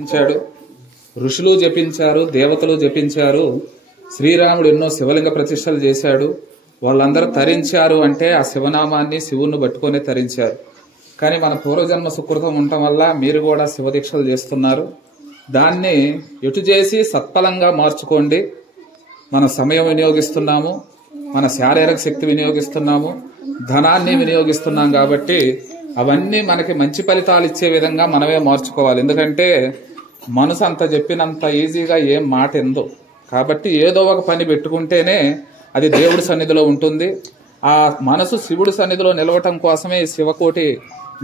జపించాడు, ఋషులు జపించారు, దేవతలు జపించారు, శ్రీరాముడు ఎన్నో శివలింగ ప్రతిష్టలు చేశాడు. వాళ్ళందరూ తరించారు అంటే ఆ శివనామాన్ని శివుణ్ణి పట్టుకొని తరించారు. కానీ మన పూర్వజన్మ సుకృతం ఉండటం వల్ల మీరు కూడా శివదీక్షలు చేస్తున్నారు. దాన్ని ఎటు చేసి సత్ఫలంగా మార్చుకోండి. మన సమయం వినియోగిస్తున్నాము, మన శారీరక శక్తి వినియోగిస్తున్నాము, ధనాన్ని వినియోగిస్తున్నాం. కాబట్టి అవన్నీ మనకి మంచి ఫలితాలు ఇచ్చే విధంగా మనమే మార్చుకోవాలి. ఎందుకంటే మనసు అంత చెప్పినంత ఈజీగా ఏం మాట ఎందో. కాబట్టి ఏదో ఒక పని పెట్టుకుంటేనే అది దేవుడి సన్నిధిలో ఉంటుంది. ఆ మనసు శివుడి సన్నిధిలో నిలవటం కోసమే ఈ శివకోటి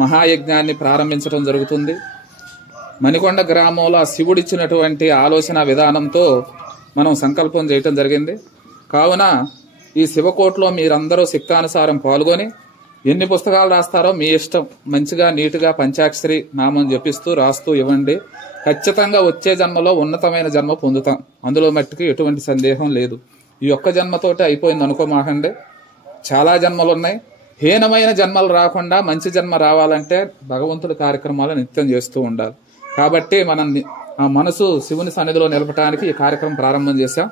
మహాయజ్ఞాన్ని ప్రారంభించడం జరుగుతుంది. మణికొండ గ్రామంలో శివుడిచ్చినటువంటి ఆలోచన విధానంతో మనం సంకల్పం చేయటం జరిగింది. కావున ఈ శివకోటలో మీరందరూ శక్తానుసారం పాల్గొని ఎన్ని పుస్తకాలు రాస్తారో మీ ఇష్టం, మంచిగా నీటుగా పంచాక్షరి నామం జపిస్తూ రాస్తూ ఇవ్వండి. ఖచ్చితంగా వచ్చే జన్మలో ఉన్నతమైన జన్మ పొందుతాం, అందులో మట్టుకు ఎటువంటి సందేహం లేదు. ఈ ఒక్క జన్మతోటి అయిపోయింది అనుకోమాకండి, చాలా జన్మలు ఉన్నాయి. హీనమైన జన్మలు రాకుండా మంచి జన్మ రావాలంటే భగవంతుడి కార్యక్రమాలు నిత్యం చేస్తూ ఉండాలి. కాబట్టి మనం ఆ మనసు శివుని సన్నిధిలో నిలపడానికి ఈ కార్యక్రమం ప్రారంభం చేశాం.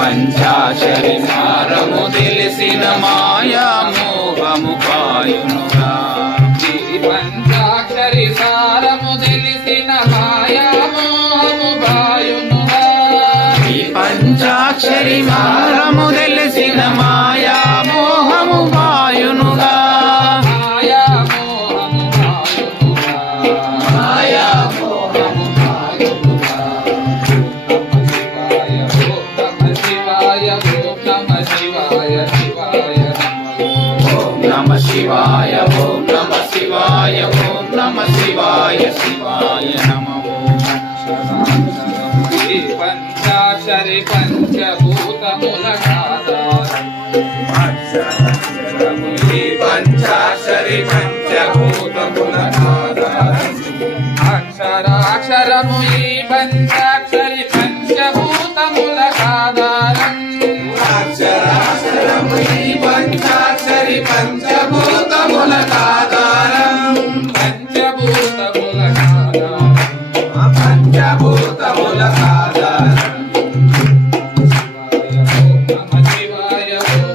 పంచాక్షరి సారము తెలిసిన మాయా మోహము పాయునుగా, పంచాక్షరి సారము తెలిసిన మాయా మోహము పాయునుగా, పంచాక్షరి సారము తెలిసిన మాయా మోహము పాయునుగా, మాయా మోహము పాయునుగా, మాయా మోహము పాయునుగా. నమ శివాయ ఓం నమ శివాయ ఓం నమ శివాయ శివాయ నమో. పంచాక్షరి పంచభూతముల పంచాక్షరి పంచభూతముల అక్షరాక్షరము ఈ పంచాక్షరి పంచభూతముల ఆధారం, అక్షరాక్షరము ఈ పంచాక్షరి పంచభూతముల ఆధారం, పంచభూతముల ఆధారం, పంచభూతముల ఆధారం. ఓం నమ శివాయ ఓం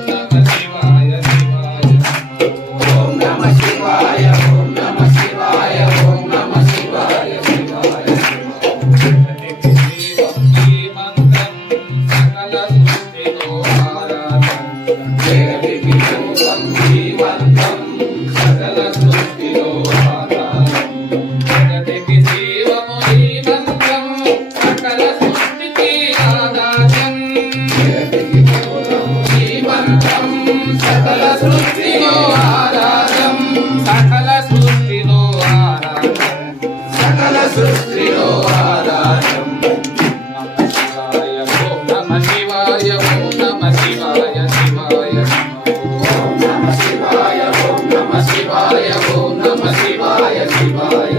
నమ శివాయ ఓం నమ శివాయ శివాయ.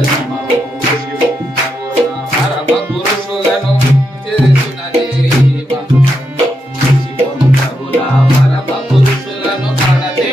పరమ పురుషులను కడతే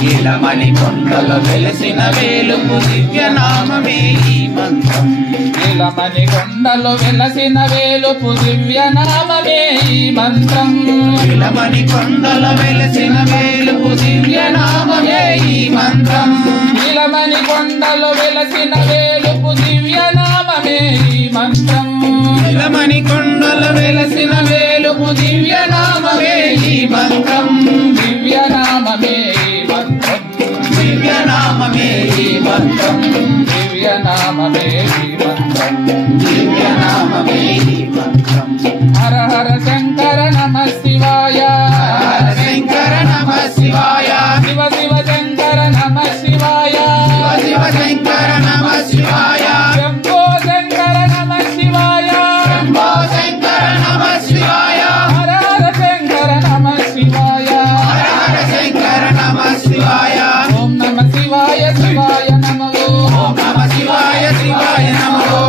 నీలమణి కొండలో వెలసిన వేలుపు దివ్య నామమే ఈ మంత్రం. నీలమణి కొండలో వెలసిన వేలుపు దివ్య నామమే ఈ మంత్రం. నీలమణి కొండలో వెలసిన వేలుపు దివ్య నామమే ఈ మంత్రం. నీలమణి కొండలో వెలసిన వేలుపు దివ్య నామమే ఈ మంత్రం. నీలమణి కొండలో వెలసిన వేలుపు దివ్య నామమే ఈ మంత్రం. దివ్య నామమే ఈ మంత్రం. దివ్య నామమే ఈ మంత్రం. దివ్య నామమే ఈ మంత్రం. దివ్య నామమే ఈ మంత్రం. హర హర శంకర నమ శివాయ. హర శంకర నమ శివాయ. శివ శివ శంకర నమ శివాయ. శివ శివ శంకర నమ శివాయ. శంభో శంకర నమ శివాయ. శంభో శంకర నమ శివాయ. హర హర శంకర నమ శివాయ. హర హర శంకర నమ శివాయ. ఓం నమ శివాయ శివాయ నమో. ఓం నమ శివాయ శివాయ నమో.